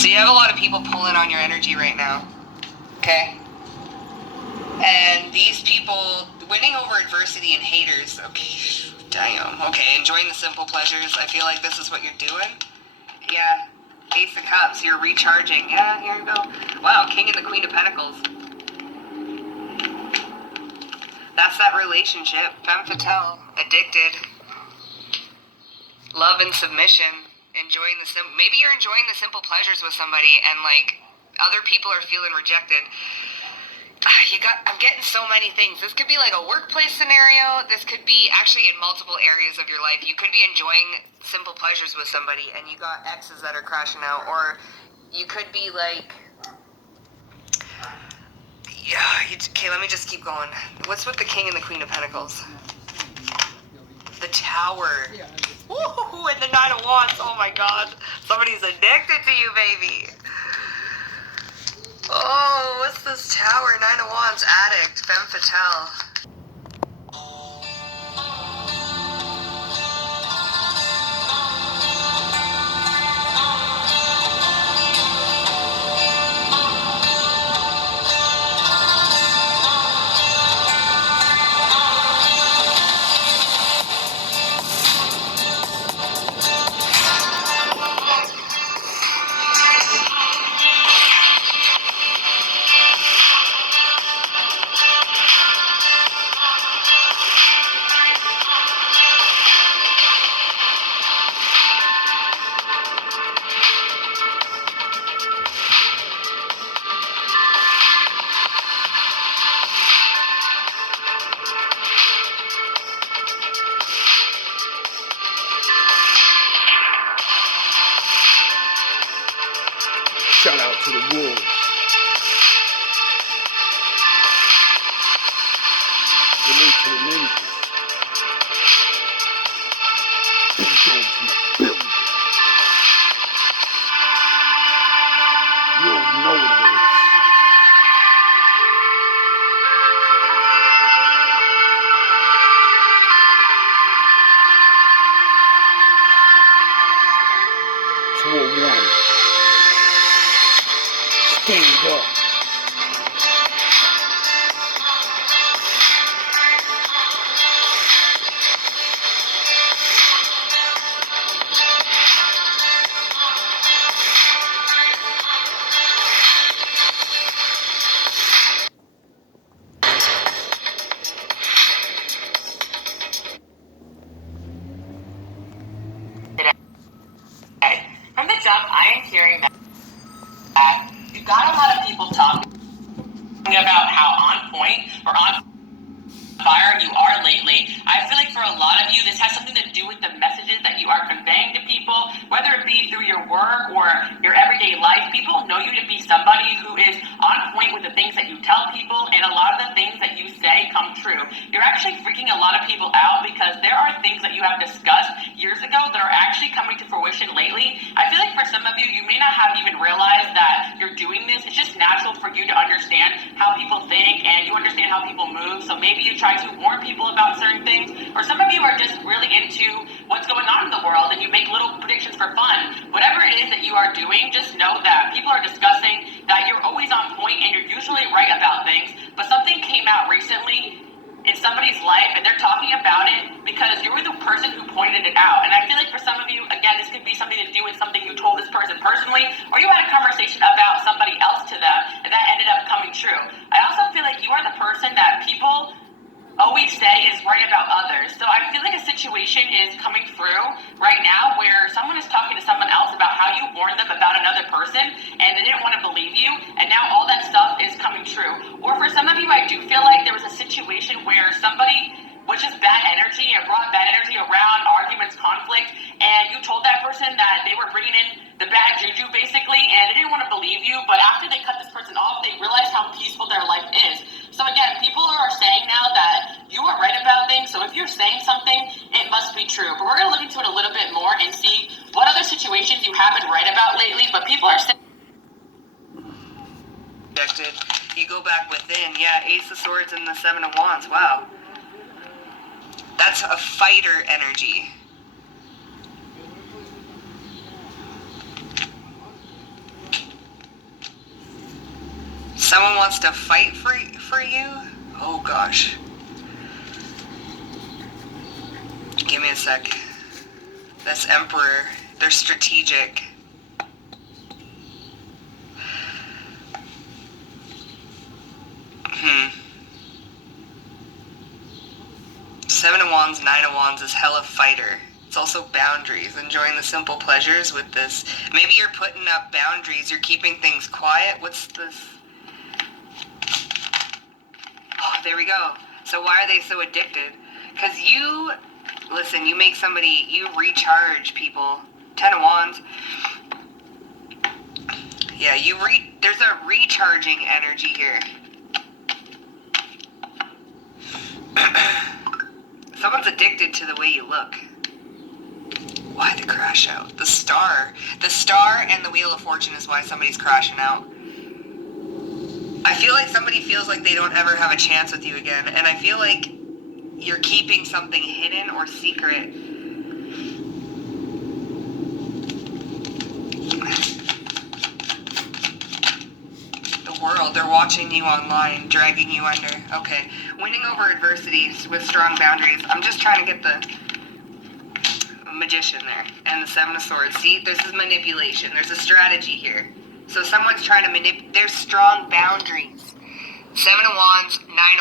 So you have a lot of people pulling on your energy right now, okay? And these people, winning over adversity and haters, okay, damn, okay, enjoying the simple pleasures, I feel like this is what you're doing. Yeah, Ace of Cups, you're recharging, yeah, here you go. Wow, King and the Queen of Pentacles. That's that relationship, femme fatale, addicted, love and submission, enjoying maybe you're enjoying the simple pleasures with somebody and like other people are feeling rejected. I'm getting so many things. This could be like a workplace scenario. This could be actually in multiple areas of your life. You could be enjoying simple pleasures with somebody and you got exes that are crashing out. Or you could be like, okay, let me just keep going. What's with the King and the Queen of Pentacles? The Tower. Woo, and the Nine of Wands. Oh my God. Somebody's addicted to you, baby. Oh, what's this Tower? Nine of Wands, addict, femme fatale. Shout out to the wolves. Salute to the ninjas. Big dogs in the building. You already know what it is. Toward one. Stand up. From the jump, I am hearing that you've got a lot of people talking about how on point or on fire you are lately. I feel like for a lot of you, this has something to do with the messages that you are conveying to people, whether it be through your work or your everyday life. People know you to be somebody who is on point with the things that you tell people, and a lot of the things that you say come true. You're actually freaking a lot of people out because there are things that you have discussed years ago that are actually coming to fruition lately. I feel like for some of you, you may not have even realized that you're doing this. It's just natural for you to understand how people think and you understand how people move. So maybe you try to warn people about certain things, or some of you are just really into what's going on in the world and you make little predictions for fun. Whatever it is that you are doing, just know that people are discussing that you're always on point and you're usually right about things, but something came out recently in somebody's life and they're talking about it because you were the person who pointed it out. And I feel like for some of you, again, this could be something to do with something you told this person personally, or you had a conversation about somebody else to them and that ended up coming true. I also feel like you are the person that people always say is right about others. So I feel like a situation is coming through right now where someone is talking to someone else about how you warned them about another person and they didn't want to believe you, and now all that stuff is coming true. Or for some of you, I do feel like there was a situation where somebody was just bad energy and brought bad energy around, arguments, conflict, and you told that person that they were bringing in the bad juju basically, and they didn't want to believe you, but after they cut this person off, they realized how peaceful their life is. So again, people are saying now that you are right about things, so if you're saying something, it must be true. But we're going to look into it a little bit more and see what other situations you have been right about lately, but people are saying... You go back within, yeah, Ace of Swords and the Seven of Wands, wow. That's a fighter energy. Someone wants to fight for you? Oh gosh. Give me a sec. This Emperor, they're strategic. Seven of Wands, Nine of Wands is hella fighter. It's also boundaries, enjoying the simple pleasures with this. Maybe you're putting up boundaries, you're keeping things quiet. What's this? Oh, there we go. So why are they so addicted? Because you, listen, you make somebody, you recharge people. Ten of Wands. Yeah, there's a recharging energy here. Someone's addicted to the way you look. Why the crash out? The star. The star and the Wheel of Fortune is why somebody's crashing out. I feel like somebody feels like they don't ever have a chance with you again. And I feel like you're keeping something hidden or secret. The world. They're watching you online, dragging you under. Okay. Winning over adversities with strong boundaries. I'm just trying to get the Magician there. And the Seven of Swords. See, this is manipulation. There's a strategy here. So someone's trying to manipulate. There's strong boundaries. Seven of Wands, Nine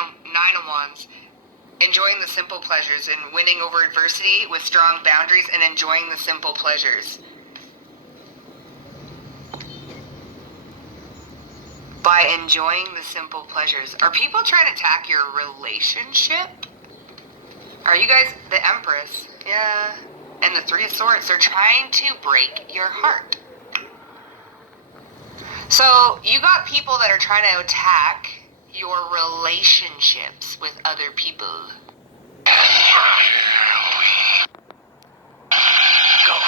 of Wands. Enjoying the simple pleasures and winning over adversity with strong boundaries and enjoying the simple pleasures. By enjoying the simple pleasures. Are people trying to attack your relationship? Are you guys the Empress? Yeah. And the Three of Swords. They're trying to break your heart. So you got people that are trying to attack your relationships with other people. Go.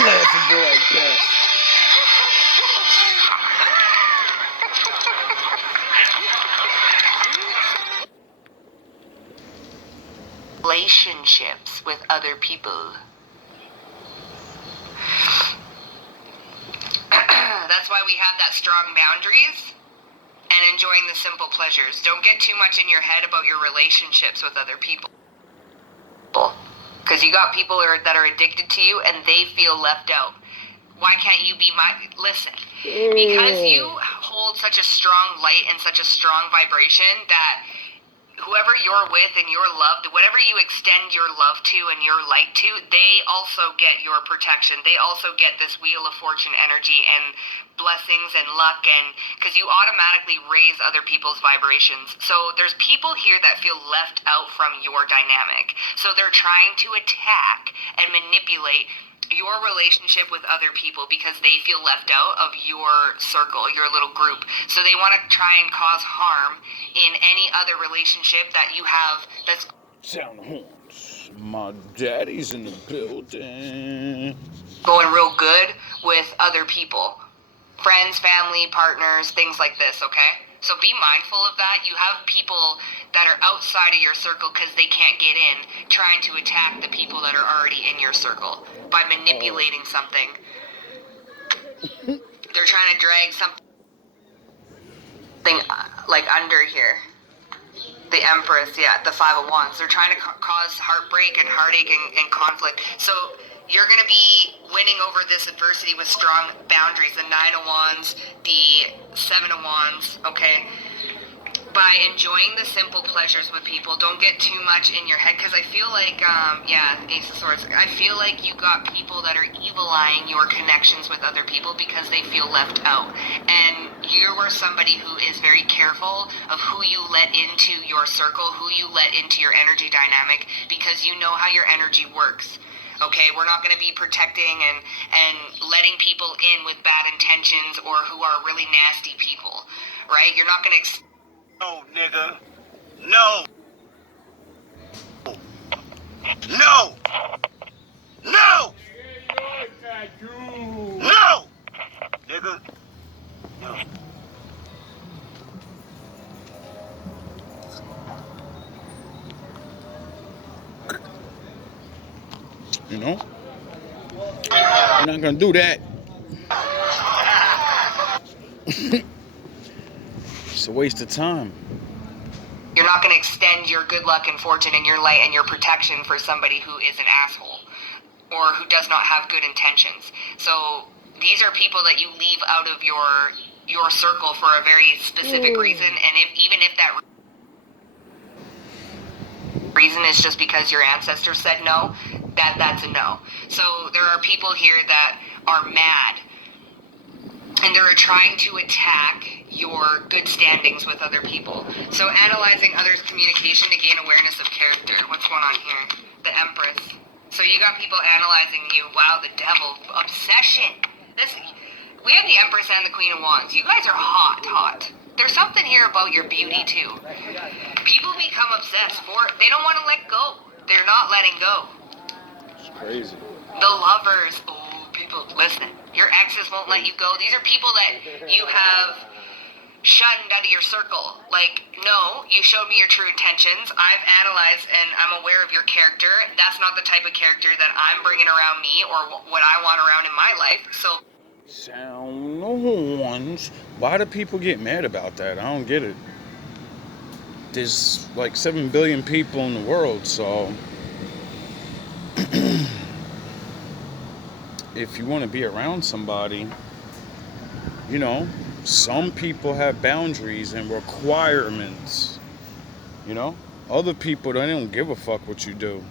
Laughable at best. Relationships with other people. That's why we have that strong boundaries and enjoying the simple pleasures. Don't get too much in your head about your relationships with other people. Because you got people that are addicted to you and they feel left out. Why can't you be listen, because you hold such a strong light and such a strong vibration that whoever you're with and you're loved, whatever you extend your love to and your light to, they also get your protection. They also get this Wheel of Fortune energy and blessings and luck, and because you automatically raise other people's vibrations. So there's people here that feel left out from your dynamic. So they're trying to attack and manipulate your relationship with other people because they feel left out of your circle, your little group. So they want to try and cause harm in any other relationship that you have that's... Sound horns. My daddy's in the building. ...going real good with other people. Friends, family, partners, things like this, okay? So be mindful of that. You have people that are outside of your circle because they can't get in, trying to attack the people that are already in your circle by manipulating something. They're trying to drag something like under here. The Empress, yeah, the Five of Wands. They're trying to cause heartbreak and heartache and conflict. So you're going to be winning over this adversity with strong boundaries. The Nine of Wands, the Seven of Wands, okay? By enjoying the simple pleasures with people. Don't get too much in your head, because I feel like, Ace of Swords, I feel like you got people that are evil-eyeing your connections with other people because they feel left out. And you are somebody who is very careful of who you let into your circle, who you let into your energy dynamic, because you know how your energy works. Okay, we're not going to be protecting and letting people in with bad intentions or who are really nasty people, right? You're not going to... No, nigga. No. No. No. No. Nigga. No. You know? You're not gonna do that. It's a waste of time. You're not going to extend your good luck and fortune and your light and your protection for somebody who is an asshole or who does not have good intentions. So these are people that you leave out of your circle for a very specific reason, and even if that reason is just because your ancestors said no, that's a no. So there are people here that are mad, and they're trying to attack your good standings with other people. So analyzing others' communication to gain awareness of character. What's going on here? The Empress. So you got people analyzing you. Wow, the devil. Obsession. We have the Empress and the Queen of Wands. You guys are hot. There's something here about your beauty too. People become obsessed they don't want to let go. They're not letting go. It's crazy. The Lovers. Oh, people, listen. Your exes won't let you go. These are people that you have shunned out of your circle. Like, no, you showed me your true intentions. I've analyzed and I'm aware of your character. That's not the type of character that I'm bringing around me or what I want around in my life. So, Sound the horns. Why do people get mad about that? I don't get it. There's like 7 billion people in the world, so if you want to be around somebody, you know, some people have boundaries and requirements, you know? Other people, they don't give a fuck what you do.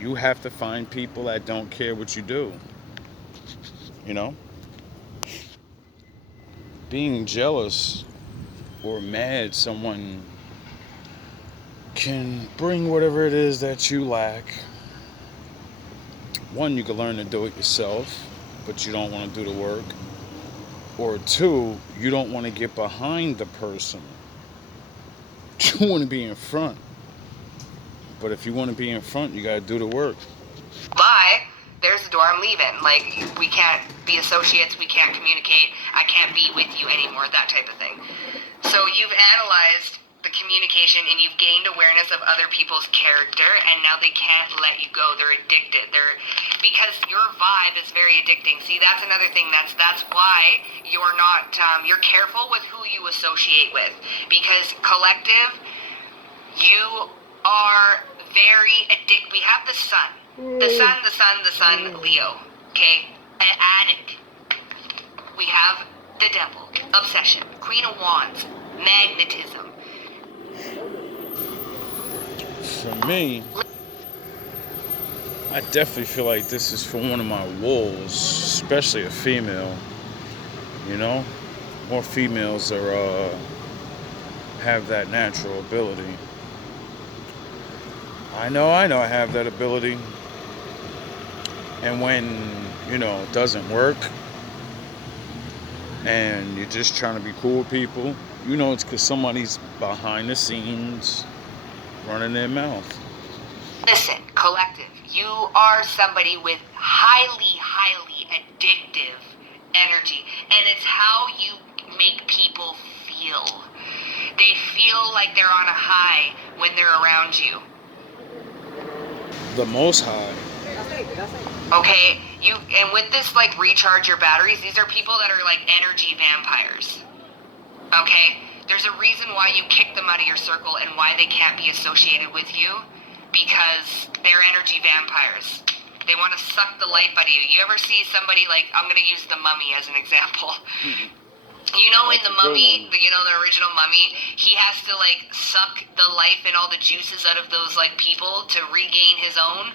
You have to find people that don't care what you do, you know? Being jealous or mad someone can bring whatever it is that you lack. One, you can learn to do it yourself, but you don't want to do the work. Or two, you don't want to get behind the person. You want to be in front. But if you want to be in front, you got to do the work. bye. There's the door. I'm leaving. Like, we can't be associates. We can't communicate. I can't be with you anymore. That type of thing. So you've analyzed the communication and you've gained awareness of other people's character, and now they can't let you go. They're addicted. Because your vibe is very addicting. See, that's another thing. That's why you're not you're careful with who you associate with, because collective, you are very addicted. We have the sun, Leo. Okay, an addict. We have the devil, obsession, Queen of Wands, magnetism. For me, I definitely feel like this is for one of my wolves, especially a female. You know, more females are have that natural ability. I know I have that ability. And when, you know, it doesn't work and you're just trying to be cool with people, you know it's because somebody's behind the scenes running their mouth. Listen, collective, you are somebody with highly, highly addictive energy, and it's how you make people feel. They feel like they're on a high when they're around you. The most high. Okay, and with this, like, recharge your batteries, these are people that are like energy vampires. Okay? There's a reason why you kick them out of your circle and why they can't be associated with you, because they're energy vampires. They want to suck the life out of you. You ever see somebody, like, I'm going to use the Mummy as an example. You know, in the Mummy, the original Mummy, he has to, like, suck the life and all the juices out of those, like, people to regain his own.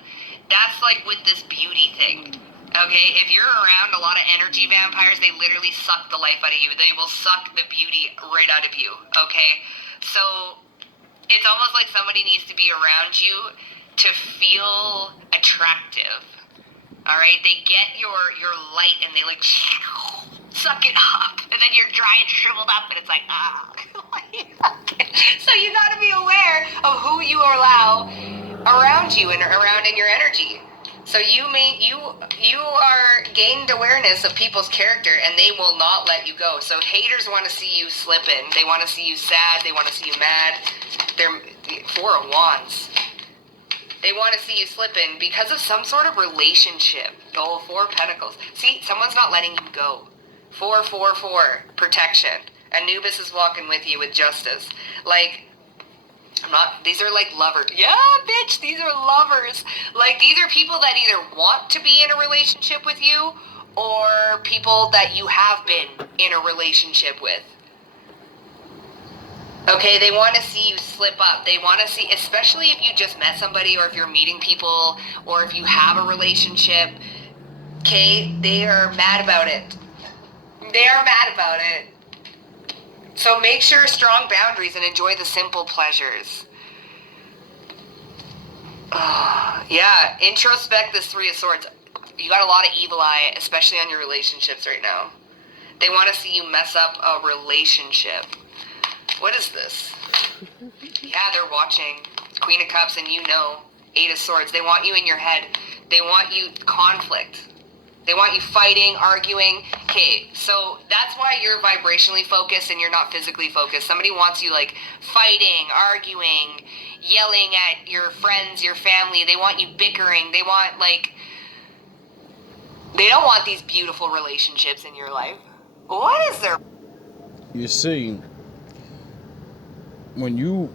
That's, like, with this beauty thing. Okay, if you're around a lot of energy vampires, they literally suck the life out of you. They will suck the beauty right out of you, okay? So, it's almost like somebody needs to be around you to feel attractive, all right? They get your light and they, like, suck it up. And then you're dry and shriveled up, and it's like, ah. So you got to be aware of who you allow around you and around in your energy. So you are gained awareness of people's character, and they will not let you go. So haters want to see you slipping. They want to see you sad. They want to see you mad. They're Four of Wands. They want to see you slipping because of some sort of relationship. Oh, Four of Pentacles. See, someone's not letting you go. 444, protection. Anubis is walking with you with justice. Like, these are like lovers. Yeah, bitch, these are lovers. Like, these are people that either want to be in a relationship with you or people that you have been in a relationship with. Okay, they want to see you slip up. They want to see, especially if you just met somebody or if you're meeting people or if you have a relationship, okay, they are mad about it. They are mad about it. So make sure strong boundaries and enjoy the simple pleasures. Yeah, introspect this Three of Swords. You got a lot of evil eye, especially on your relationships right now. They want to see you mess up a relationship. What is this? Yeah, they're watching. Queen of Cups, and you know. Eight of Swords. They want you in your head. They want you conflict. They want you fighting, arguing. Okay, so that's why you're vibrationally focused and you're not physically focused. Somebody wants you like fighting, arguing, yelling at your friends, your family. They want you bickering. They want they don't want these beautiful relationships in your life. What is there? You see, when you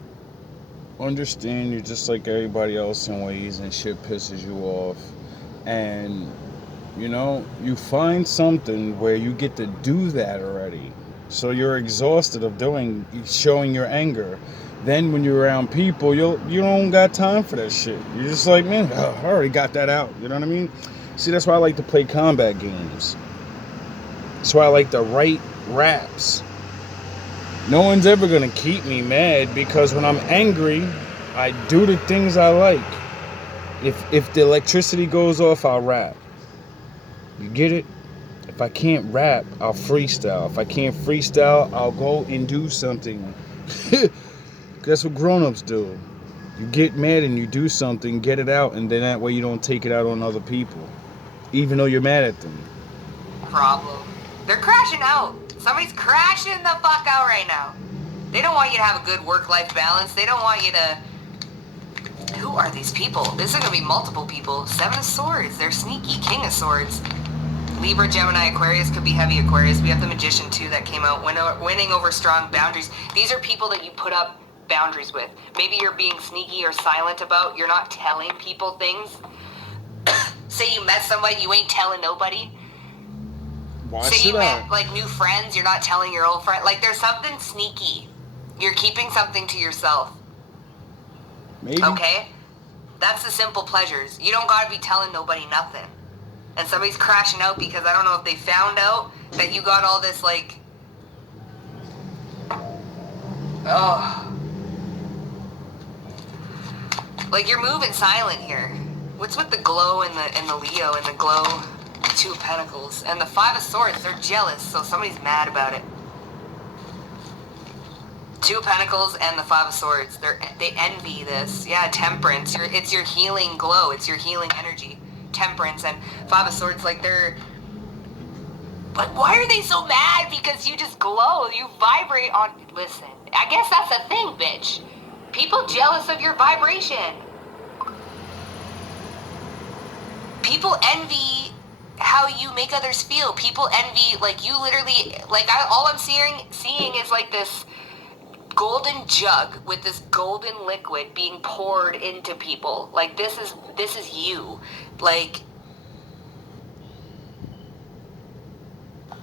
understand you're just like everybody else in ways and shit pisses you off, and you know, you find something where you get to do that already. So you're exhausted of showing your anger. Then when you're around people, you don't got time for that shit. You're just like, man, I already got that out. You know what I mean? See, that's why I like to play combat games. That's why I like to write raps. No one's ever gonna keep me mad because when I'm angry, I do the things I like. If the electricity goes off, I'll rap. You get it? If I can't rap, I'll freestyle. If I can't freestyle, I'll go and do something. That's what grown-ups do. You get mad and you do something, get it out, and then that way you don't take it out on other people, even though you're mad at them. Problem. They're crashing out. Somebody's crashing the fuck out right now. They don't want you to have a good work-life balance. They don't want you to... Who are these people? This is going to be multiple people. Seven of Swords. They're sneaky. King of Swords. Libra, Gemini, Aquarius could be heavy Aquarius. We have the Magician too that came out. Winning over strong boundaries. These are people that you put up boundaries with. Maybe you're being sneaky or silent about. You're not telling people things. Say you met somebody, you ain't telling nobody. Why Say should you I? met like new friends, you're not telling your old friend. Like there's something sneaky. You're keeping something to yourself. Maybe. Okay? That's the simple pleasures. You don't gotta be telling nobody nothing. And somebody's crashing out because I don't know if they found out that you got all this like... Oh. Like you're moving silent here. What's with the glow and the Leo and the glow? Two of Pentacles. And the Five of Swords, they're jealous, so somebody's mad about it. Two of Pentacles and the Five of Swords. They envy this. Yeah, Temperance. It's your healing glow. It's your healing energy. Temperance and Five of Swords, like they're... But why are they so mad? Because you just glow. You vibrate on... Listen, I guess that's the thing, bitch. People jealous of your vibration. People envy how you make others feel. People envy, like you literally... Like all I'm seeing is like this golden jug with this golden liquid being poured into people. Like this is you. Like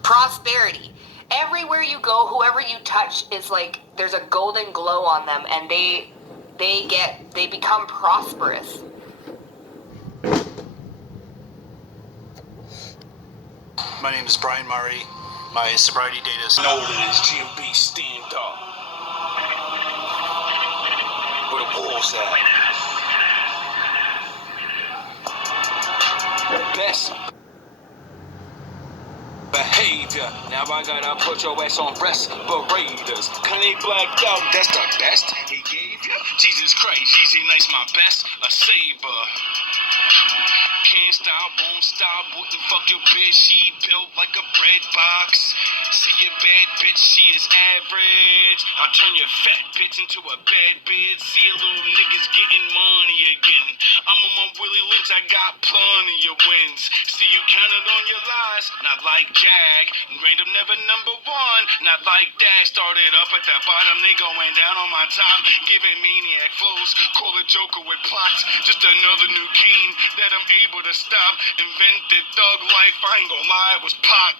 prosperity. Everywhere you go, whoever you touch is like there's a golden glow on them, and they become prosperous. My name is Brian Murray. My sobriety date is... Know that it's GMB stand up. Where the wolves at? The best. savior. Now I gotta put your ass on respirators. Kanye blacked out, that's the best he gave you. Jesus Christ, Yeezy nice, my best, a saber. Can't stop, won't stop, wouldn't fuck your bitch, she built like a bread box. See your bad bitch, she is average. I'll turn your fat bitch into a bad bitch. See a little niggas getting money again. I'm on my Willie Lynch, I got plenty of wins. See you counted on your lies, not like Jag. Random never number one, not like that. Started up at the bottom, they going down on my top. Giving maniac flows, call a joker with plots. Just another new Kane that I'm able to stop. Invented thug life, I ain't gon' lie, it was pop.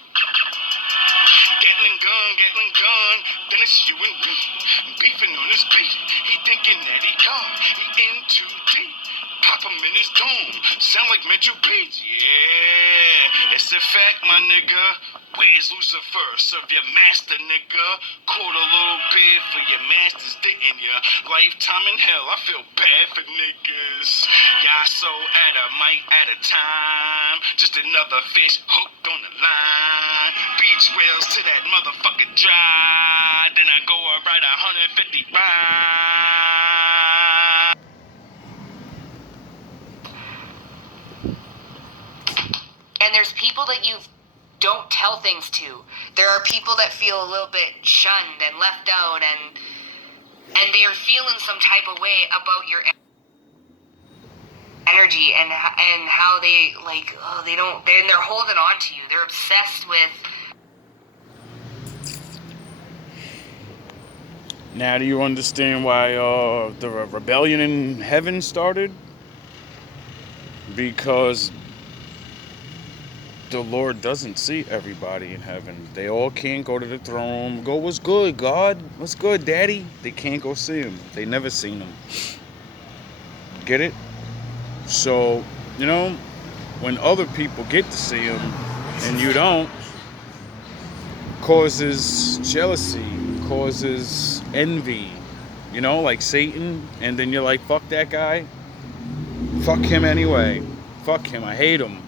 Gatling gun, then it's you and me. Beefing on his beat, he thinking that he gone. He in too deep, pop him in his dome. Sound like Metro Beats, yeah. It's a fact, my nigga. Where's Lucifer? Serve your master, nigga. Caught a little bit for your masters, didn't ya? Lifetime in hell, I feel bad for niggas. Y'all so at a mic at a time. Just another fish hooked on the line. Beach rails to that motherfucker dry. Then I go and ride 150 ride. And there's people that you don't tell things to. There are people that feel a little bit shunned and left out, and they are feeling some type of way about your energy and how they like, oh, they're holding on to you. They're obsessed with. Now do you understand why the rebellion in heaven started? Because the Lord doesn't see everybody in heaven. They all can't go to the throne. Go, what's good, God? What's good, Daddy? They can't go see him. They never seen him. Get it? So, you know, when other people get to see him and you don't, causes jealousy, causes envy, you know, like Satan. And then you're like, fuck that guy. Fuck him anyway. Fuck him. I hate him.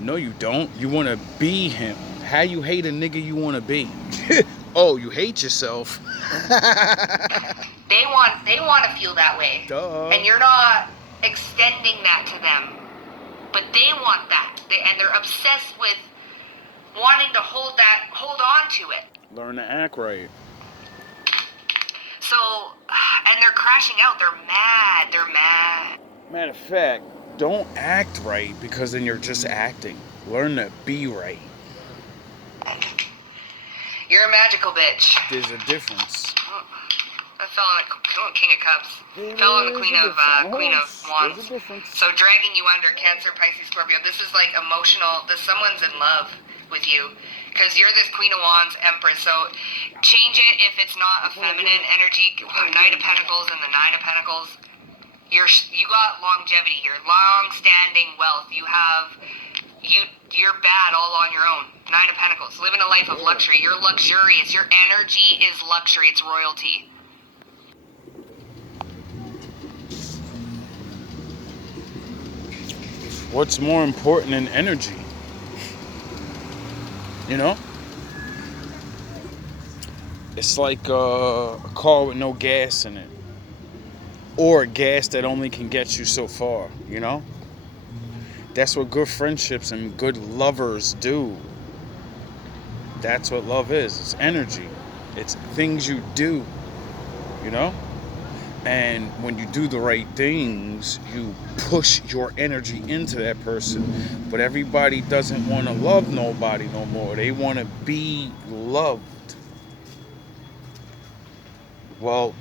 No, you don't. You want to be him. How you hate a nigga you want to be? Oh, you hate yourself. They want to feel that way. Duh. And you're not extending that to them. But they want that. And they're obsessed with wanting to hold on to it. Learn to act right. So, and they're crashing out. They're mad. Matter of fact, don't act right, because then you're just acting. Learn to be right. You're a magical bitch. There's a difference. I fell on the King of Cups. Fell on the Queen of Wands. There's a difference. So dragging you under, Cancer, Pisces, Scorpio. This is like emotional. Someone's in love with you. Because you're this Queen of Wands, Empress. So change it if it's not a feminine energy. Knight of Pentacles and the Nine of Pentacles. You got longevity here. Long-standing wealth. You're bad all on your own. Nine of Pentacles. Living a life of luxury. You're luxurious. Your energy is luxury. It's royalty. What's more important than energy? You know? It's like a car with no gas in it. Or gas that only can get you so far, you know? That's what good friendships and good lovers do. That's what love is. It's energy. It's things you do, you know? And when you do the right things, you push your energy into that person. But everybody doesn't want to love nobody no more. They want to be loved. Well,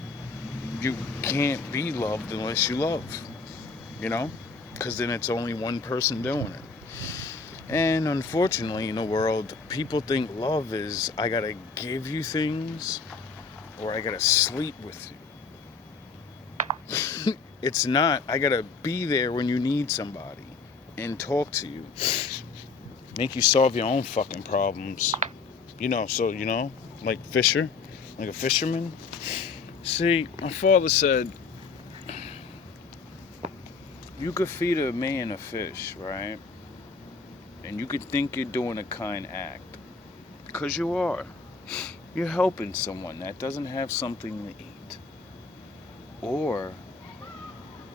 you can't be loved unless you love, you know? Because then it's only one person doing it. And unfortunately, in the world, people think love is, I gotta give you things, or I gotta sleep with you. It's not. I gotta be there when you need somebody and talk to you. Make you solve your own fucking problems. You know, so, you know, like Fisher, like a fisherman. See, my father said, you could feed a man a fish, right? And you could think you're doing a kind act. Because you are. You're helping someone that doesn't have something to eat. Or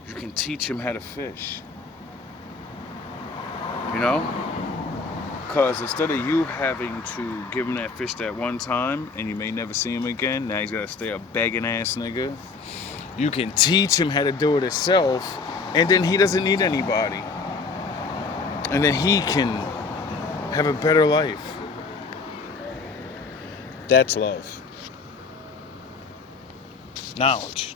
you can teach him how to fish. You know? Because instead of you having to give him that fish that one time and you may never see him again, now he's got to stay a begging ass nigga. You can teach him how to do it himself, and then he doesn't need anybody. And then he can have a better life. That's love. Knowledge.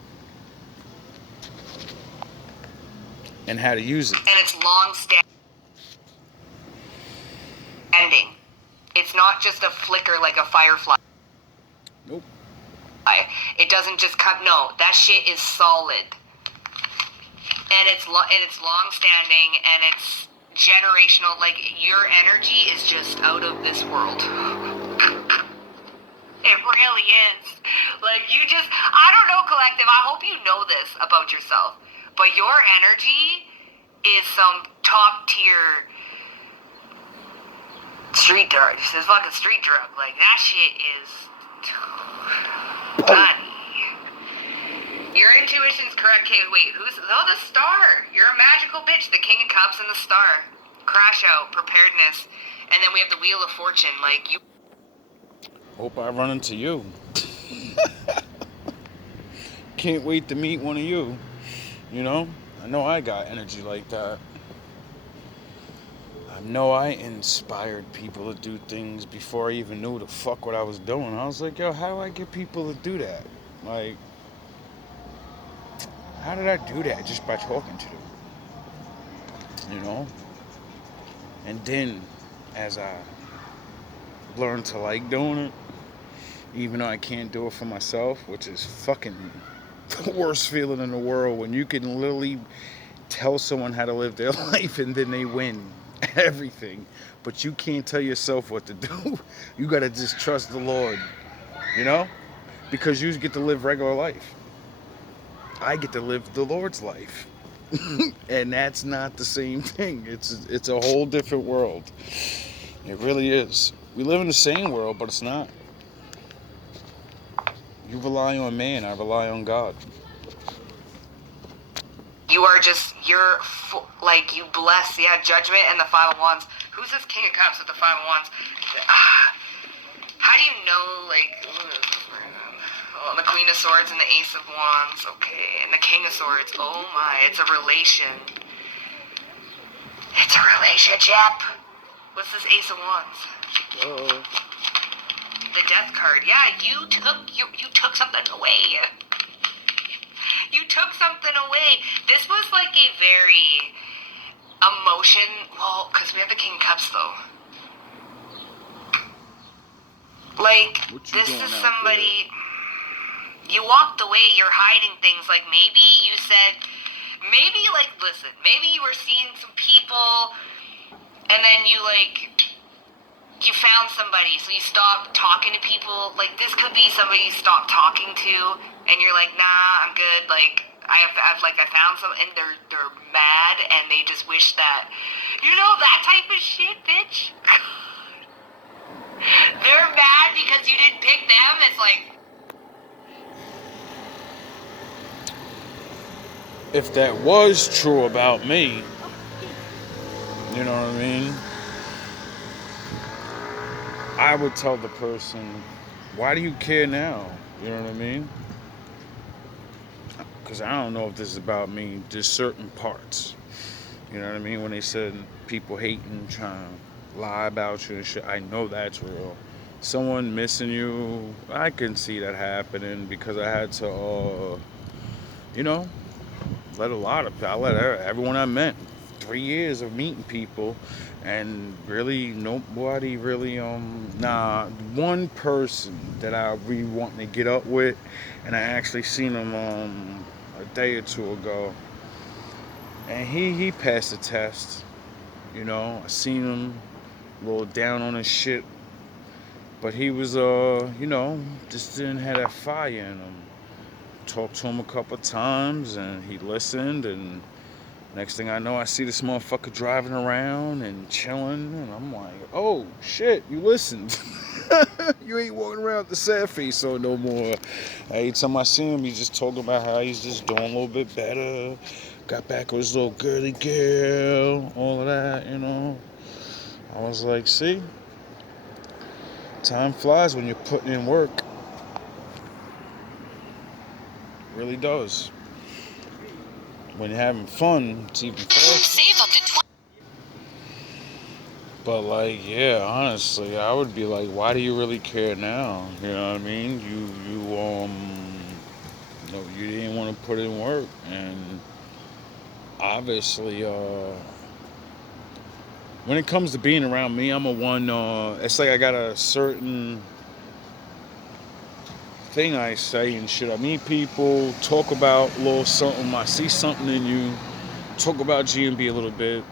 And how to use it. And it's long standing. It's not just a flicker like a firefly. Nope. It doesn't just come. No, that shit is solid. And it's long standing, and it's generational. Like, your energy is just out of this world. It really is. Like, I don't know, collective, I hope you know this about yourself, but your energy is some top tier street drug. It's fucking street drug. Like, that shit is funny. Your intuition's correct, Kate. Wait, the star. You're a magical bitch. The King of Cups and the star. Crash out, preparedness. And then we have the Wheel of Fortune. Like, you... Hope I run into you. Can't wait to meet one of you. You know? I know I got energy like that. I know I inspired people to do things before I even knew the fuck what I was doing. I was like, yo, how do I get people to do that? Like, how did I do that? Just by talking to them. You know? And then, as I learned to like doing it, even though I can't do it for myself, which is fucking the worst feeling in the world, when you can literally tell someone how to live their life and then they win everything, but you can't tell yourself what to do. You gotta just trust the Lord, you know? Because you get to live regular life. I get to live the Lord's life. And that's not the same thing. It's a whole different world. It really is. We live in the same world, but it's not. You rely on man, I rely on God. You are just, like, you bless, Judgment and the Five of Wands. Who's this King of Cups with the Five of Wands? How do you know, like, oh, the Queen of Swords and the Ace of Wands, okay, and the King of Swords, oh my, it's a relation. It's a relationship. What's this Ace of Wands? Uh-oh. The Death card, yeah, you took something away. You took something away. This was like a very because we have the King of Cups though. Like, this is somebody, you walked away, you're hiding things, like maybe you said, listen, maybe you were seeing some people, and then you found somebody, so you stopped talking to people. Like, this could be somebody you stopped talking to, and you're like, nah, I'm good, like, I found some, and they're mad, and they just wish that, that type of shit, bitch. They're mad because you didn't pick them. It's like, if that was true about me, you know what I mean? I would tell the person, why do you care now? You know what I mean? Because I don't know if this is about me. There's certain parts. You know what I mean? When they said people hating, trying to lie about you and shit, I know that's real. Someone missing you, I can see that happening because I had to, I let everyone I met, 3 years of meeting people, and really nobody really, one person that I really wanting to get up with, and I actually seen him a day or two ago, and he passed the test. I seen him a little down on his shit, but he was just didn't have that fire in him. Talked to him a couple times and he listened, and next thing I know, I see this motherfucker driving around and chilling, and I'm like, oh shit, you listened. You ain't walking around with the sad face on no more. Every time I see him, he's just talking about how he's just doing a little bit better. Got back with his little girly girl, all of that, you know. I was like, see, time flies when you're putting in work. It really does. When you're having fun, it's even faster. But like, yeah, honestly, I would be like, why do you really care now? You know what I mean? You didn't want to put in work, and obviously, when it comes to being around me, I'm a one. It's like I got a certain thing I say and shit. I meet people, talk about a little something. I see something in you. Talk about GMB a little bit.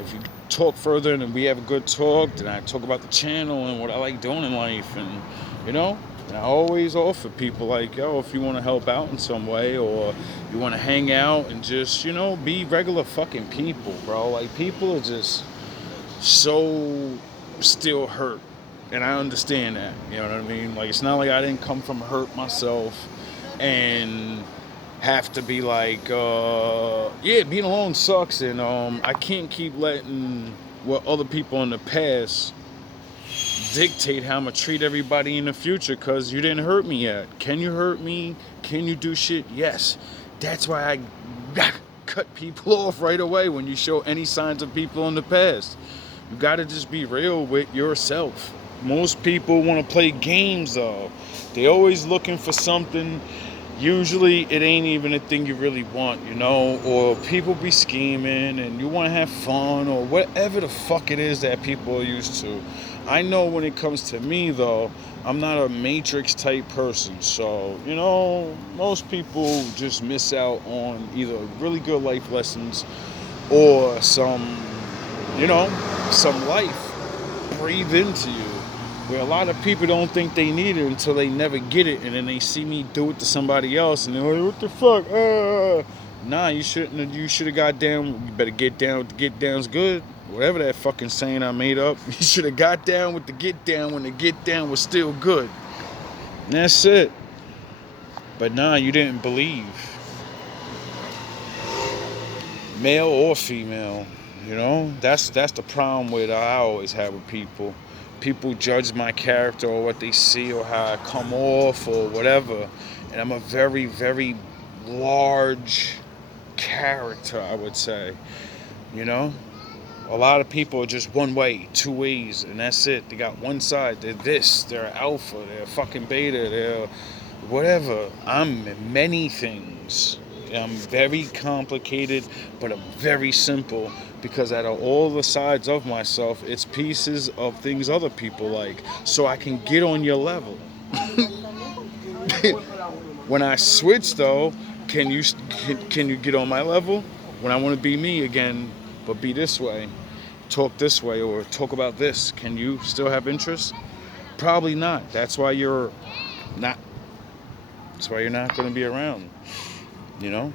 If you talk further and we have a good talk, then I talk about the channel and what I like doing in life, and you know, and I always offer people like, yo, if you want to help out in some way, or you want to hang out and just, you know, be regular fucking people, bro. Like, people are just so still hurt, and I understand that. You know what I mean? Like, it's not like I didn't come from hurt myself, and have to be like, yeah, being alone sucks, and I can't keep letting what other people in the past dictate how I'm gonna treat everybody in the future, because you didn't hurt me yet. Can you hurt me? Can you do shit? Yes. That's why I cut people off right away when you show any signs of people in the past. You gotta just be real with yourself. Most people want to play games, though. They always looking for something. Usually it ain't even a thing you really want, you know, or people be scheming and you want to have fun or whatever the fuck it is that people are used to. I know when it comes to me, though, I'm not a matrix type person. So, you know, most people just miss out on either really good life lessons or some, you know, some life breathe into you. Where a lot of people don't think they need it until they never get it, and then they see me do it to somebody else, and they're like, "What the fuck?" Nah, you shouldn't. You should have got down. You better get down with the get down's good. Whatever that fucking saying I made up. You should have got down with the get down when the get down was still good. And that's it. But nah, you didn't believe. Male or female, you know, that's the problem with I always have with people. People judge my character or what they see or how I come off or whatever, and I'm a very, very large character, I would say. You know, a lot of people are just one way, two ways, and that's it. They got one side. They're this. They're alpha. They're fucking beta. They're whatever. I'm many things. I'm very complicated, but I'm very simple, because out of all the sides of myself, it's pieces of things other people like, so I can get on your level. When I switch, though, can you get on my level? When I want to be me again, but be this way, talk this way, or talk about this, can you still have interest? Probably not. That's why you're not. That's why you're not going to be around. You know,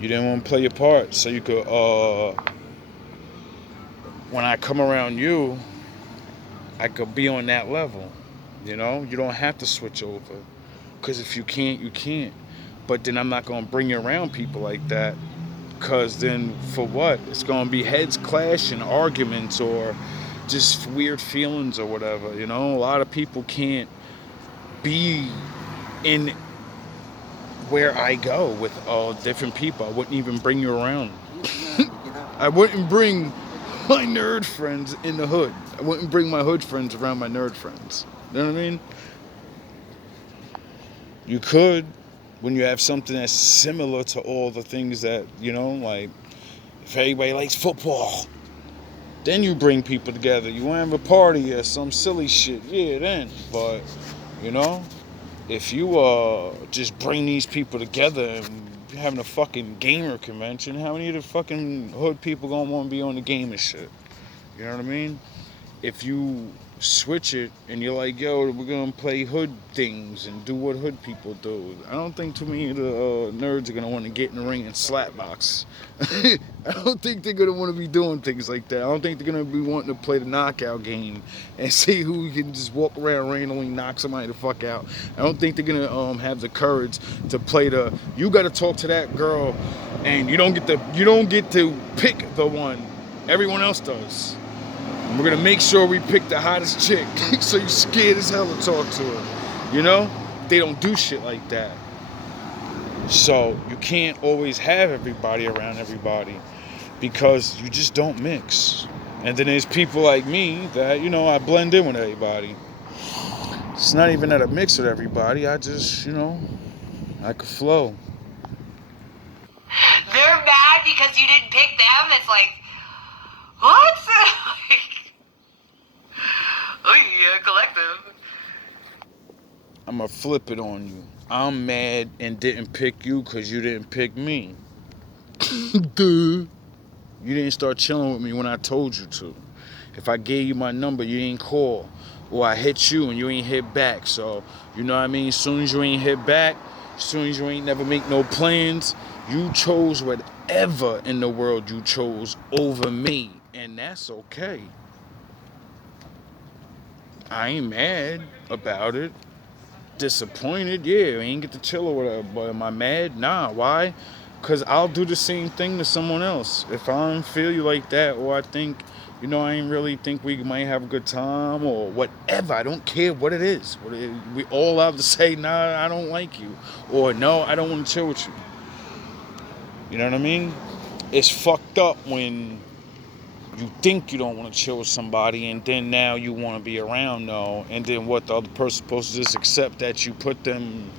you didn't want to play your part, so you could. When I come around you, I could be on that level. You know, you don't have to switch over, because if you can't, you can't. But then I'm not going to bring you around people like that, because then for what? It's going to be heads clashing, arguments, or just weird feelings or whatever. You know, a lot of people can't be in where I go with different people. I wouldn't even bring you around. I wouldn't bring my nerd friends in the hood. I wouldn't bring my hood friends around my nerd friends. You know what I mean? You could, when you have something that's similar to all the things that, you know, like, if everybody likes football, then you bring people together. You want to have a party or some silly shit, yeah, then. But, you know, if you just bring these people together and having a fucking gamer convention, how many of the fucking hood people gonna want to be on the game and shit? You know what I mean? If you switch it and you're like, yo, we're gonna play hood things and do what hood people do, I don't think too many of the nerds are gonna want to get in the ring and slap box. I don't think they're gonna want to be doing things like that. I don't think they're gonna be wanting to play the knockout game and see who can just walk around randomly knock somebody the fuck out. I don't think they're gonna have the courage to play the. You got to talk to that girl, and you don't get to pick the one. Everyone else does. And we're gonna make sure we pick the hottest chick, so you're scared as hell to talk to her. You know, they don't do shit like that. So you can't always have everybody around everybody, because you just don't mix. And then there's people like me that, you know, I blend in with everybody. It's not even that I mix with everybody. I just, you know, I could flow. They're mad because you didn't pick them. It's like, what? Oh yeah, collective. I'm going to flip it on you. I'm mad and didn't pick you because you didn't pick me. Duh. You didn't start chilling with me when I told you to. If I gave you my number, you ain't call. Or I hit you and you ain't hit back. So, you know what I mean? As soon as you ain't hit back, as soon as you ain't never make no plans, you chose whatever in the world you chose over me. And that's okay. I ain't mad about it. Disappointed, yeah, I ain't get to chill or whatever. But am I mad? Nah, why? Because I'll do the same thing to someone else. If I don't feel you like that, or I think, you know, I ain't really think we might have a good time, or whatever. I don't care what it is. We all have to say, nah, I don't like you. Or no, I don't want to chill with you. You know what I mean? It's fucked up when you think you don't want to chill with somebody, and then now you want to be around, though, and then what, the other person's supposed to just accept that you put them,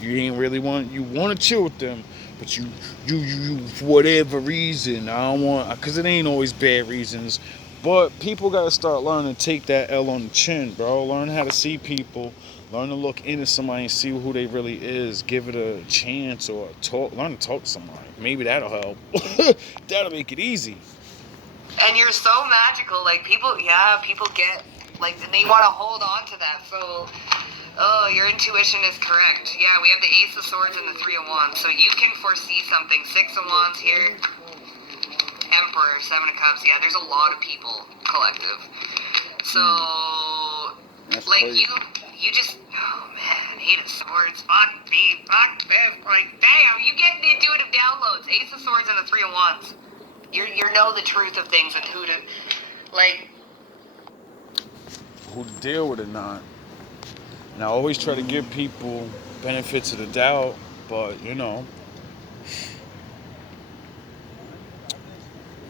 you ain't really want to chill with them, but you for whatever reason, I don't want, because it ain't always bad reasons, but people got to start learning to take that L on the chin, bro. Learn how to see people, learn to look into somebody and see who they really is, give it a chance, or learn to talk to somebody. Maybe that'll help. That'll make it easy. And you're so magical. Like, people get, like, they want to hold on to that. So, oh, your intuition is correct. Yeah, we have the Ace of Swords and the Three of Wands. So you can foresee something. Six of Wands here. Emperor, Seven of Cups. Yeah, there's a lot of people, collective. So, That's like, crazy. you just, oh man, Eight of Swords, fuck me, fuck this. Like, damn, you get the intuitive downloads. Ace of Swords and the Three of Wands. You know the truth of things and who to, like, who to deal with or not. And I always try to give people benefits of the doubt, but, you know,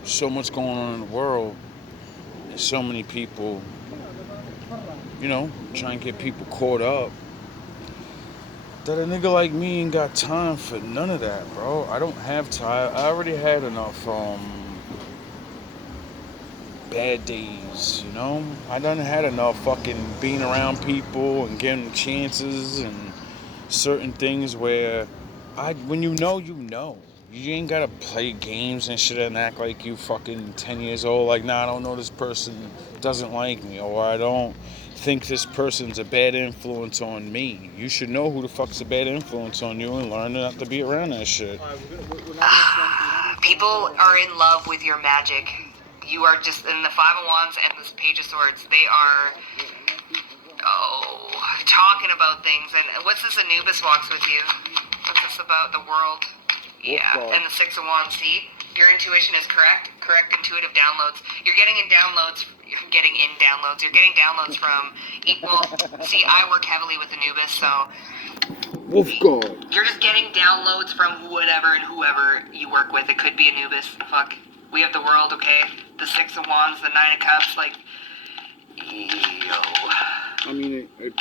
so much going on in the world, and so many people, you know, trying to get people caught up, that a nigga like me ain't got time for none of that, bro. I don't have time. I already had enough bad days, you know? I done had enough fucking being around people and getting chances and certain things where when you know, you know. You ain't gotta play games and shit and act like you fucking 10 years old. Like, nah, I don't know, this person doesn't like me, or I don't think this person's a bad influence on me. You should know who the fuck's a bad influence on you and learn not to be around that shit. people are in love with your magic. You are just, in the Five of Wands and the Page of Swords, they are, talking about things. And what's this Anubis walks with you? What's this about? The world? Yeah. And the Six of Wands, see? Your intuition is correct. Correct intuitive downloads. You're getting downloads from equal. See, I work heavily with Anubis, so Wolf God. you're just getting downloads from whatever and whoever you work with. It could be Anubis. Fuck. We have the world, okay? The Six of Wands, the Nine of Cups, like, yo. I mean, it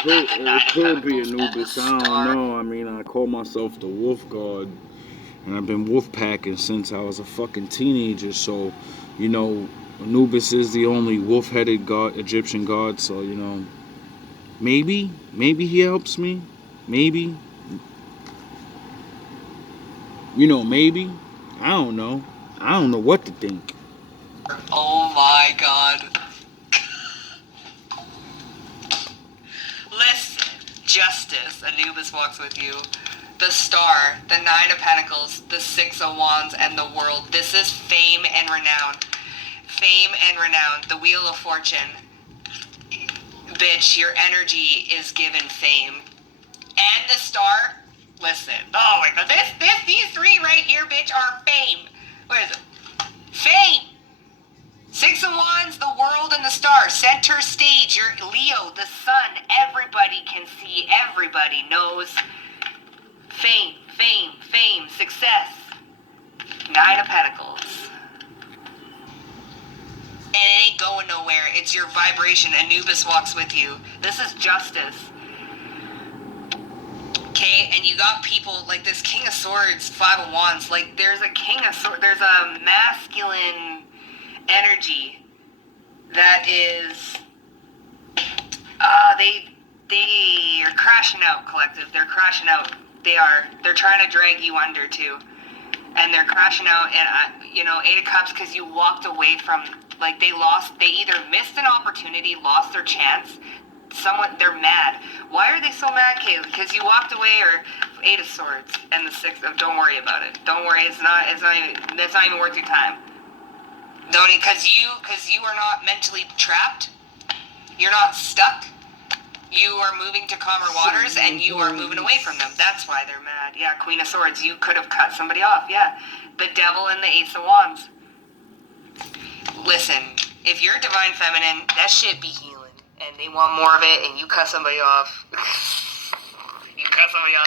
could be Anubis. I don't know. I mean, I call myself the Wolf God, and I've been wolf packing since I was a fucking teenager. So, you know, Anubis is the only wolf-headed god, Egyptian god. So, you know, maybe he helps me. Maybe. You know, maybe. I don't know. I don't know what to think. Oh my god. Listen, Justice, Anubis walks with you. the Star, the Nine of Pentacles, the Six of Wands, and the World. This is fame and renown. Fame and renown. The Wheel of Fortune. Bitch, your energy is given fame. And the Star, listen. Oh my god, these three right here, bitch, are fame. What is it? Fame. Six of Wands, the World, and the Star. Center stage. You're Leo, the sun. Everybody can see. Everybody knows. Fame, fame, fame, success. Nine of Pentacles. And it ain't going nowhere. It's your vibration. Anubis walks with you. This is justice. Okay, and you got people like this King of Swords, Five of Wands. Like, there's a King of Swords. There's a masculine energy that is they are crashing out, collective. They're crashing out. They're trying to drag you under too, and they're crashing out. And Eight of Cups, because you walked away from, like, they either missed an opportunity, lost their chance. They're mad. Why are they so mad, Kayla? Because you walked away. Or Eight of Swords and the Six of, don't worry about it. Don't worry. It's not even worth your time. Don't, because you are not mentally trapped. You're not stuck. You are moving to calmer waters, and you are moving away from them. That's why they're mad. Yeah, Queen of Swords. You could have cut somebody off. Yeah, the Devil and the Ace of Wands. Listen, if you're divine feminine, that shit be healing, and they want more of it, and you cut somebody off.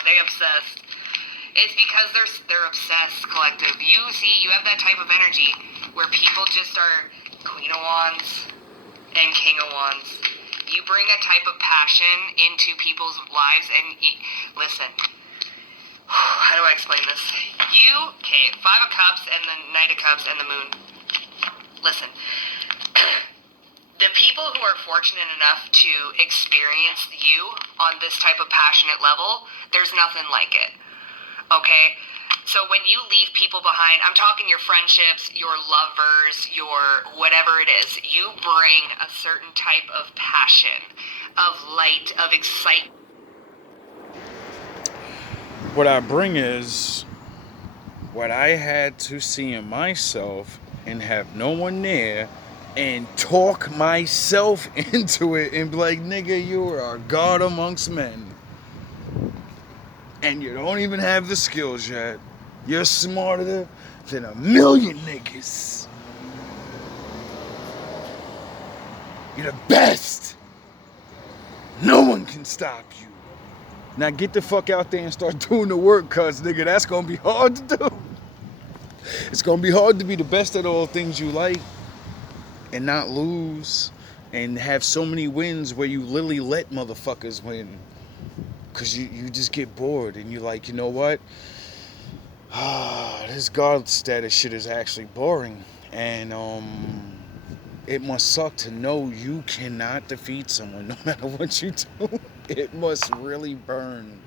They obsessed. It's because they're obsessed, collective. You have that type of energy where people just are Queen of Wands and King of Wands. You bring a type of passion into people's lives, and listen. How do I explain this? Five of Cups and the Knight of Cups and the Moon. Listen. The people who are fortunate enough to experience you on this type of passionate level, there's nothing like it. Okay? So when you leave people behind, I'm talking your friendships, your lovers, your whatever it is, you bring a certain type of passion, of light, of excitement. What I bring is what I had to see in myself and have no one there and talk myself into it and be like, nigga, you are a god amongst men. And you don't even have the skills yet. You're smarter than a million niggas. You're the best. No one can stop you. Now get the fuck out there and start doing the work, cuz, nigga, that's gonna be hard to do. It's gonna be hard to be the best at all things you like and not lose and have so many wins where you literally let motherfuckers win. Because you just get bored and you're like, you know what? This God status shit is actually boring. And it must suck to know you cannot defeat someone no matter what you do. It must really burn.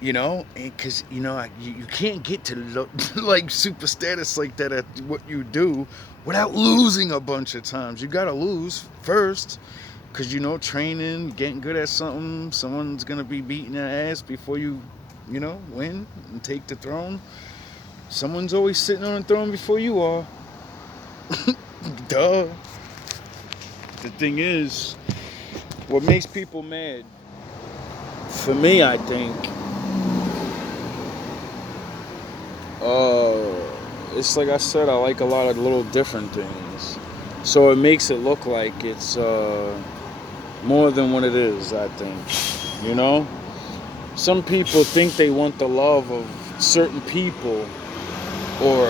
Because, you can't get to like super status like that at what you do without losing a bunch of times. You got to lose first. Because, training, getting good at something, someone's going to be beating your ass before you, win and take the throne. Someone's always sitting on the throne before you are. Duh. The thing is, what makes people mad, for me, I think, it's like I said, I like a lot of little different things. So it makes it look like it's more than what it is, I think. Some people think they want the love of certain people, or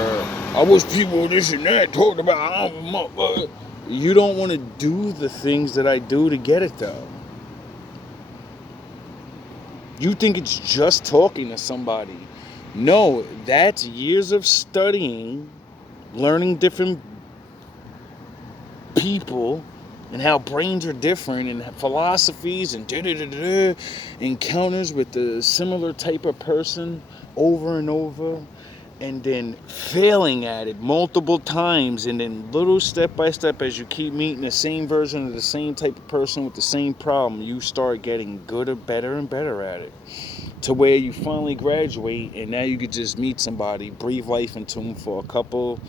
I wish people this and that talked about. You don't want to do the things that I do to get it, though. You think it's just talking to somebody. No, that's years of studying, learning different people and how brains are different and philosophies and encounters with the similar type of person over and over, and then failing at it multiple times, and then little step by step, as you keep meeting the same version of the same type of person with the same problem, you start getting good or better and better at it, to where you finally graduate, and now you could just meet somebody, breathe life into them for a couple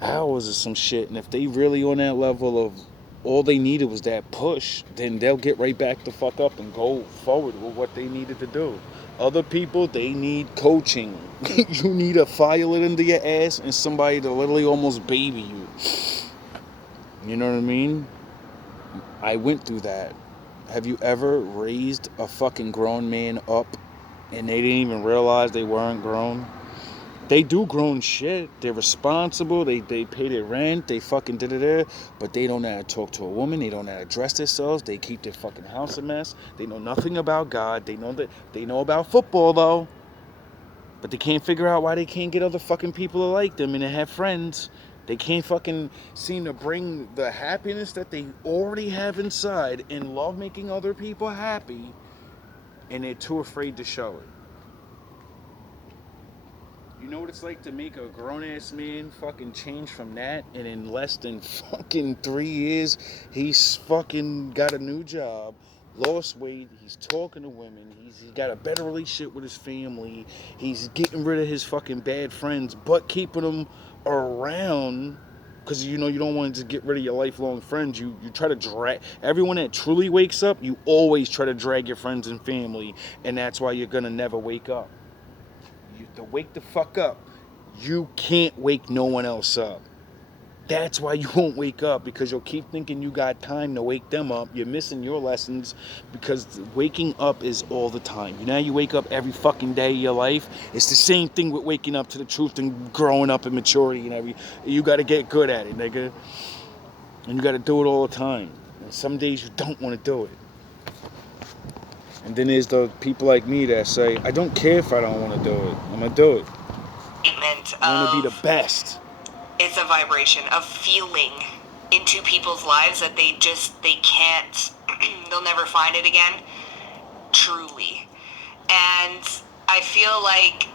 hours or some shit, and if they really on that level of all they needed was that push, then they'll get right back the fuck up and go forward with what they needed to do. Other people, they need coaching. You need a file it into your ass and somebody to literally almost baby you. You know what I mean? I went through that. Have you ever raised a fucking grown man up and they didn't even realize they weren't grown? They do grown shit. They're responsible. They pay their rent. They fucking da-da-da. But they don't know how to talk to a woman. They don't know how to dress themselves. They keep their fucking house a mess. They know nothing about God. They know about football though. But they can't figure out why they can't get other fucking people to like them and to have friends. They can't fucking seem to bring the happiness that they already have inside and love making other people happy. And they're too afraid to show it. You know what it's like to make a grown-ass man fucking change from that, and in less than fucking 3 years, he's fucking got a new job, lost weight, he's talking to women, he's got a better relationship with his family, he's getting rid of his fucking bad friends, but keeping them around, because you know you don't want to just get rid of your lifelong friends. You try to drag, everyone that truly wakes up, you always try to drag your friends and family, and that's why you're gonna never wake up. To wake the fuck up, you can't wake no one else up. That's why you won't wake up, because you'll keep thinking you got time to wake them up. You're missing your lessons, because waking up is all the time. You know, you wake up every fucking day of your life. It's the same thing with waking up to the truth and growing up in maturity and you got to get good at it, nigga. And you got to do it all the time. And some days you don't want to do it. And then there's the people like me that say, I don't care if I don't want to do it. I'm going to do it. I want to be the best. It's a vibration of feeling into people's lives that they can't, they'll never find it again, truly. And I feel like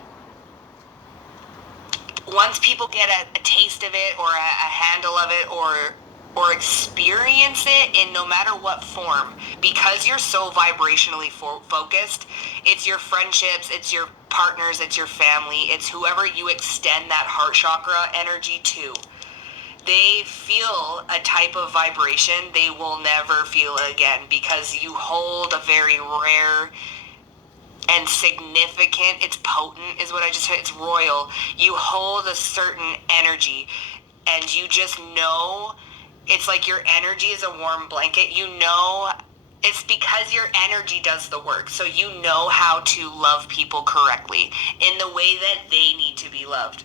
once people get a taste of it, or a handle of it, or experience it in no matter what form, because you're so vibrationally focused, it's your friendships, it's your partners, it's your family, it's whoever you extend that heart chakra energy to. They feel a type of vibration they will never feel again, because you hold a very rare and significant, it's potent is what I just said, it's royal. You hold a certain energy, and you just know. It's like your energy is a warm blanket. You know, it's because your energy does the work. So you know how to love people correctly in the way that they need to be loved.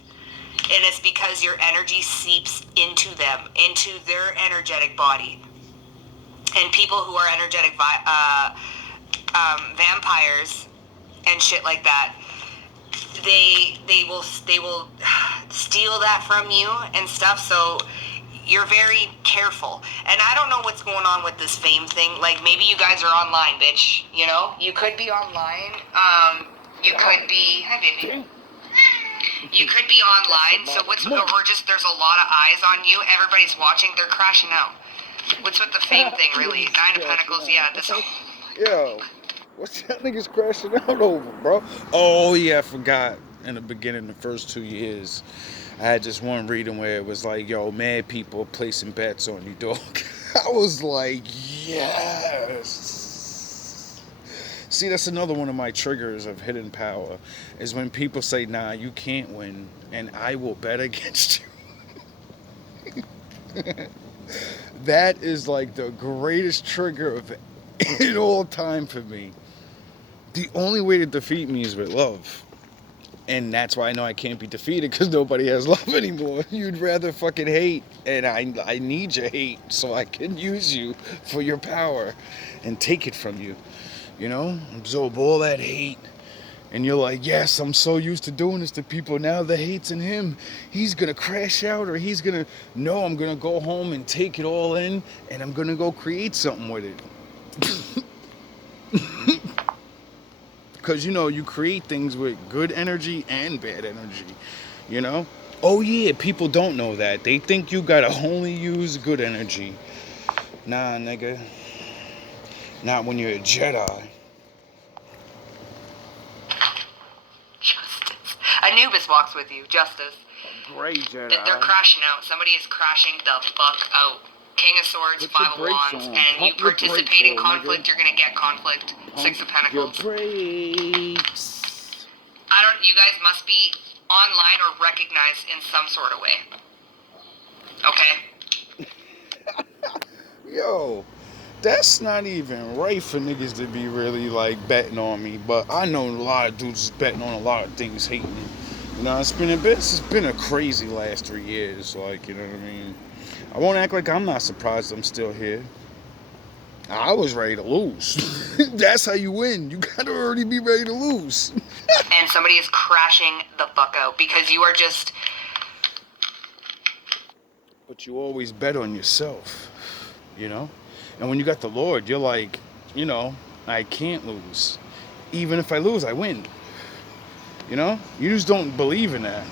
And it's because your energy seeps into them, into their energetic body. And people who are energetic vampires and shit like that, they will steal that from you and stuff. So you're very careful. And I don't know what's going on with this fame thing. Like, maybe you guys are online, bitch. You know? You could be online. You could be... Hi, baby. You could be online. So or just there's a lot of eyes on you. Everybody's watching. They're crashing out. What's with the fame thing, really? Nine of Pentacles, yeah. Yo, what's that nigga's crashing out over, bro? Oh, yeah, I forgot. In the beginning, the first 2 years, I had just one reading where it was like, yo, mad people placing bets on you, dog. I was like, yes. See, that's another one of my triggers of hidden power, is when people say, nah, you can't win, and I will bet against you. That is like the greatest trigger of in all time for me. The only way to defeat me is with love. And that's why I know I can't be defeated, because nobody has love anymore. You'd rather fucking hate, and I need your hate so I can use you for your power and take it from you. You know? Absorb all that hate. And you're like, yes, I'm so used to doing this to people. Now the hate's in him. He's going to crash out, or he's going to... No, I'm going to go home and take it all in, and I'm going to go create something with it. Because, you know, you create things with good energy and bad energy, you know? Oh, yeah, people don't know that. They think you gotta only use good energy. Nah, nigga. Not when you're a Jedi. Justice. Anubis walks with you. Justice. Great Jedi. They're crashing out. Somebody is crashing the fuck out. King of Swords, Put your Five of brakes Wands, on. and you Pump your participate brakes in on, conflict, nigga. you're gonna get conflict. Six of Pentacles. Your brakes. You guys must be online or recognized in some sort of way. Okay? Yo, that's not even right for niggas to be really like betting on me. But I know a lot of dudes is betting on a lot of things, hating me. You know, it's been a crazy last 3 years. Like, you know what I mean? I won't act like I'm not surprised I'm still here. I was ready to lose. That's how you win. You gotta already be ready to lose. And somebody is crashing the fuck out because you are just... But you always bet on yourself, you know? And when you got the Lord, you're like, you know, I can't lose. Even if I lose, I win. You know? You just don't believe in that.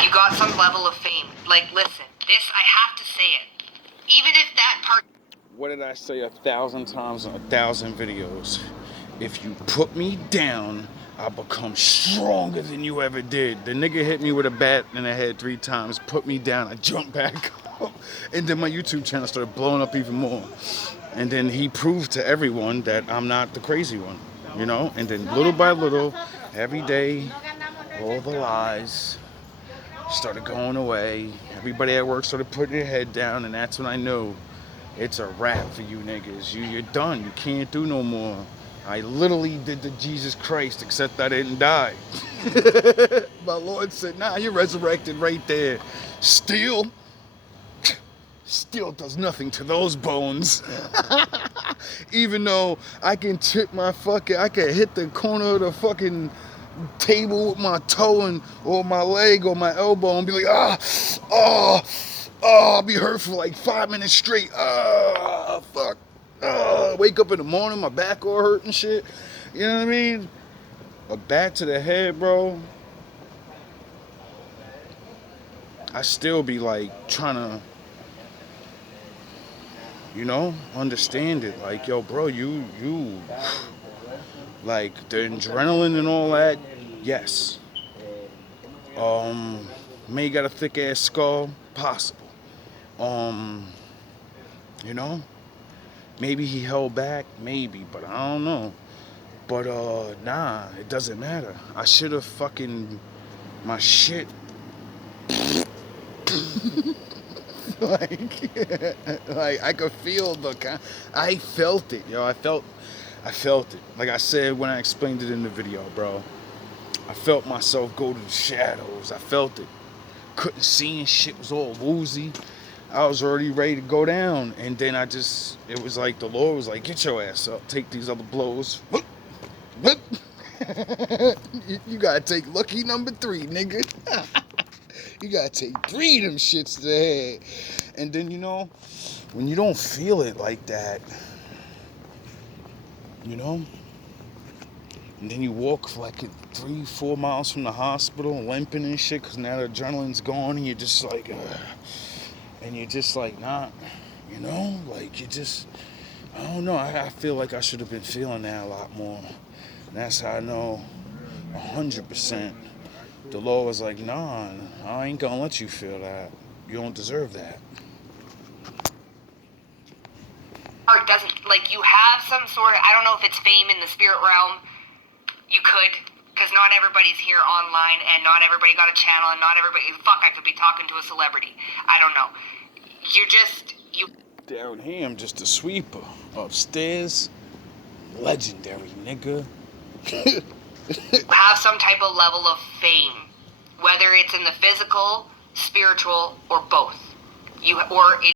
You got some level of fame. Like, listen, this, I have to say it. Even if that part... What did I say 1,000 times on 1,000 videos? If you put me down, I'll become stronger than you ever did. The nigga hit me with a bat in the head 3 times, put me down, I jumped back up, and then my YouTube channel started blowing up even more. And then he proved to everyone that I'm not the crazy one, you know? And then little by little, every day, all the lies started going away. Everybody at work started putting their head down, and that's when I knew it's a wrap for you niggas. You're done. You can't do no more. I literally did the Jesus Christ, except I didn't die. My Lord said, nah, you're resurrected right there. Still does nothing to those bones. Even though I can I can hit the corner of the fucking table with my toe or my leg or my elbow and be like, I'll be hurt for like 5 minutes straight. Fuck. Wake up in the morning, my back all hurt and shit. You know what I mean? A bat to the head, bro. I still be like trying to, you know, understand it. Like, yo, bro, you, like the adrenaline and all that. Yes. May got a thick ass skull. Possible. You know, maybe he held back, maybe, but I don't know. But nah, it doesn't matter. I should have fucking my shit. like I could feel I felt it, yo. I felt it. Like I said when I explained it in the video, bro. I felt myself go to the shadows. I felt it. Couldn't see and shit, was all woozy. I was already ready to go down, and then it was like the Lord was like, get your ass up, take these other blows. You gotta take lucky number 3, nigga. You gotta take 3 of them shits to the head. And then, you know, when you don't feel it like that, you know, and then you walk for like 3-4 miles from the hospital, limping and shit, because now the adrenaline's gone, and you're just like, and you're just like, nah, you know, like you just, I don't know, I feel like I should have been feeling that a lot more. And that's how I know 100% the Lord was like, nah, I ain't gonna let you feel that. You don't deserve that. Or it doesn't, like, you have some sort of, I don't know if it's fame in the spirit realm. You could, because not everybody's here online, and not everybody got a channel, and not everybody, I could be talking to a celebrity. I don't know. You Down here, I'm just a sweeper. Upstairs, legendary, nigga. have some type of level of fame, whether it's in the physical, spiritual, or both. Or